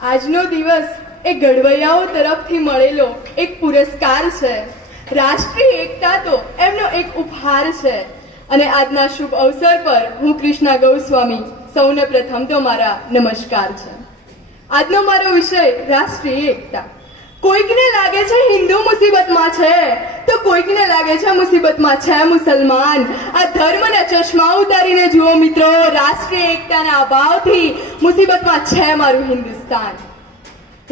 આજનો દિવસ એ ઘડવૈયાઓ તરફથી મળેલો એક પુરસ્કાર છે. રાષ્ટ્રીય એકતા તો એમનો એક ઉપહાર છે. અને આજના શુભ અવસર પર હું કૃષ્ણા ગૌસ્વામી સૌને પ્રથમ તો મારા નમસ્કાર છે. આજનો મારો વિષય રાષ્ટ્રીય એકતા. કોઈકને લાગે છે હિન્દુ મુસીબતમાં છે તો કોઈકને લાગે છે મુસીબતમાં છે મુસલમાન. આ ધર્મના ચશ્મા ઉતારીને જુઓ મિત્રો, રાષ્ટ્રીય એકતાના અભાવથી મુસીબતમાં છે મારું હિન્દુસ્તાન.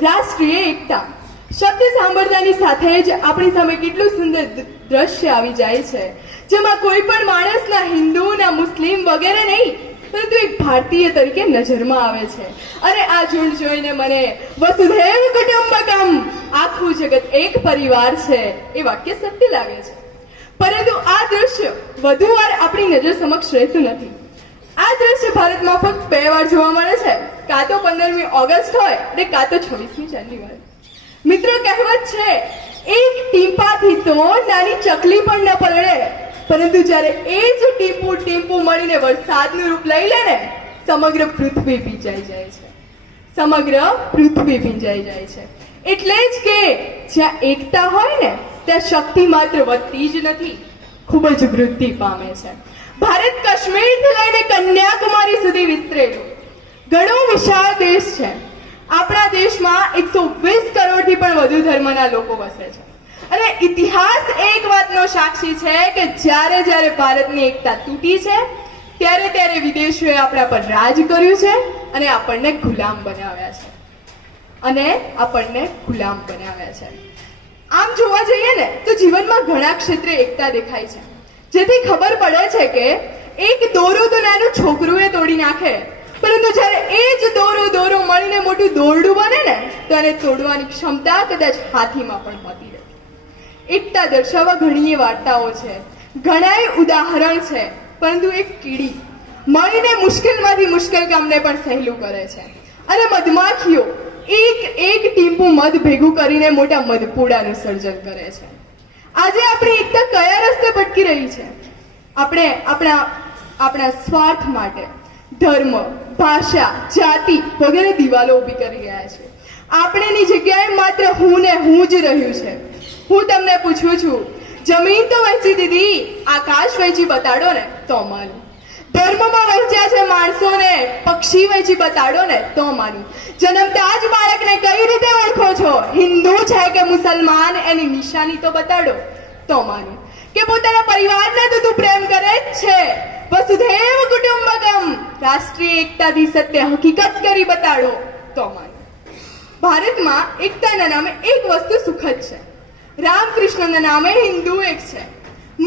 રાષ્ટ્રીય એકતા શબ્દ સાંભળતાની સાથે જ આપણી સામે કેટલું સુંદર દ્રશ્ય આવી જાય છે, જેમાં કોઈ પણ માણસના હિન્દુ ના મુસ્લિમ વગેરે નહીં, પરંતુ એક ભારતીય તરીકે નજરમાં આવે છે. અને આ ઝુંડ જોઈને મને વસુધૈવ કુટુંબકમ, આખું જગત એક પરિવાર છે, એ વાક્ય સત્ય લાગે છે. પરંતુ આ દ્રશ્ય વધુ વાર આપણી નજર સમક્ષ રહેતું નથી. આ દ્રશ્ય ભારતમાં ફક્ત 2 વાર જોવા મળે છે, કાં તો 15મી ઓગસ્ટ હોય અને કાં તો 26મી જાન્યુઆરી. મિત્રો, કહેવત છે એક ટીમ્પાથી તો નાની ચકલી પણ ન પલળે, પરંતુ જ્યારે એ જ ટીમ્પુ મળીને વરસાદનું રૂપ લઈ લે ને, સમગ્ર પૃથ્વી ભીંજાઈ જાય છે. સમગ્ર પૃથ્વી ભીંજાઈ જાય છે. એટલે જ કે જ્યાં એકતા હોય ને ત્યાં શક્તિ માત્ર વધતી જ નથી, ખૂબ જ વૃદ્ધિ પામે છે. ભારત કાશ્મીરથી લઈને કન્યાકુમારી સુધી વિસ્તરેલો ઘણો વિશાળ દેશ છે. આપણા દેશમાં 120 કરોડથી પણ વધુ ધર્મના લોકો વસે છે. અને ઇતિહાસ એક વાતનો સાક્ષી છે કે જ્યારે જ્યારે ભારતની એકતા તૂટી છે ત્યારે ત્યારે વિદેશીઓએ આપણા પર રાજ કર્યું છે અને આપણને ગુલામ બનાવ્યા છે. આમ જોવા જઈએ ને તો જીવનમાં ઘણા ક્ષેત્રે એકતા દેખાય છે, જેથી ખબર પડે છે કે એક દોરો તો નાનું છોકરું એ તોડી નાખે, પરંતુ જ્યારે એ જ દોરો મળીને મોટું દોરડું બને ને તો એને તોડવાની ક્ષમતા કદાચ હાથીમાં પણ હોતી નથી. એકતા દર્શાવવા ઘણી વાર્તાઓ છે, ઘણાય ઉદાહરણ છે, પરંતુ એક કીડી મળીને મુશ્કેલમાંથી મુશ્કેલ કામને પણ સહેલું કરે છે. અને મધમાખીઓ એક ટીમ્પુ મધ ભેગું કરીને મોટા મધપૂડાનું સર્જન કરે છે. આજે આપણી એકતા કયા રસ્તે ભટકી રહી છે? આપણે આપણા સ્વાર્થ માટે ધર્મ, ભાષા, જાતિ વગેરે દિવાલો ઊભી કરી રહ્યા છે. આપણેની જગ્યાએ માત્ર હું ને હું જ રહ્યું છે. હું તમને પૂછું છું, જમીન તો વહેંચી દીધી, આકાશ વહેંચી બતાડો ને તો માનું. ધર્મમાં વહેંચ્યા છે માણસોને, પક્ષી વહેંચી બતાડો ને તો માનું. જન્મતા જ બાળકને કઈ રીતે ઓળખો છો, હિન્દુ છે કે મુસલમાન, એની નિશાની તો બતાડો તો માનું. કે પોતાના પરિવારને તો તું પ્રેમ કરે જ છે, વસુધૈવ કુટુંબકમ, રાષ્ટ્રીય એકતાથી સત્ય હકીકત કરી બતાડો તો માનું. ભારતમાં એકતાના નામે એક વસ્તુ સુખદ છે. રામકૃષ્ણના નામે હિન્દુ એક છે,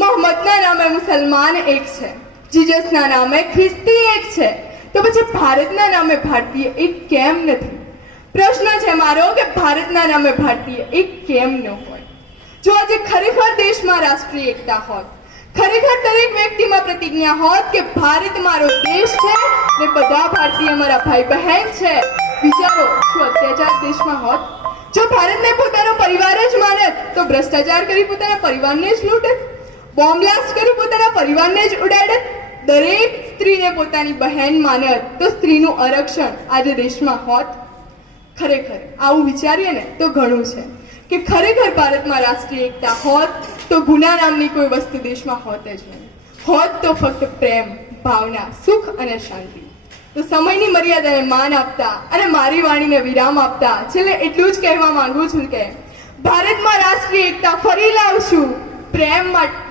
મોહમ્મદના નામે મુસલમાન એક છે, જીસસના નામે ખ્રિસ્તી એક છે, તો પછી ભારતના નામે ભારતીય એક કેમ નથી? પ્રશ્ન છે મારો કે ભારતના નામે ભારતીય એક કેમ ન હોય? જો આજે ખરેખર દેશમાં રાષ્ટ્રીય એકતા હોત, ખરેખર દરેક વ્યક્તિમાં પ્રતિજ્ઞા હોત કે ભારત મારો દેશ છે ને બધા ભારતીય મારા ભાઈ બહેન છે, વિચારો શું અત્યાચાર દેશમાં હોત? જો ભારતને પોતાનો પરિવાર જ માનત તો ભ્રષ્ટાચાર કરી પોતાના પરિવારને જ લૂંટત, બોમ્બ બ્લાસ્ટ કરી પોતાના પરિવારને જ ઉડાડત. દરેક સ્ત્રીને પોતાની બહેન માનત તો સ્ત્રીનું આરક્ષણ આજે દેશમાં હોત? ખરેખર આવું વિચારીએ ને તો ઘણું છે કે ખરેખર ભારતમાં રાષ્ટ્રીય એકતા હોત તો ગુના નામની કોઈ વસ્તુ દેશમાં હોત જ નહીં. હોત તો ફક્ત પ્રેમ, ભાવના, સુખ અને શાંતિ. તો સમયની મર્યાદાને માન આપતા અને મારી વાણીને વિરામ આપતા છેલ્લે એટલું જ કહેવા માંગુ છું કે ભારતમાં રાષ્ટ્રીય એકતા ફરી લાવશું,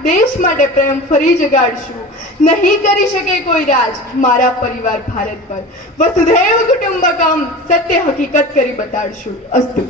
દેશ માટે પ્રેમ ફરી જગાડશું. નહીં કરી શકે કોઈ રાજ મારા પરિવાર ભારત પર. વસુધૈવ કુટુંબકમ, સત્ય હકીકત કરી બતાડશું. અસ્તુ.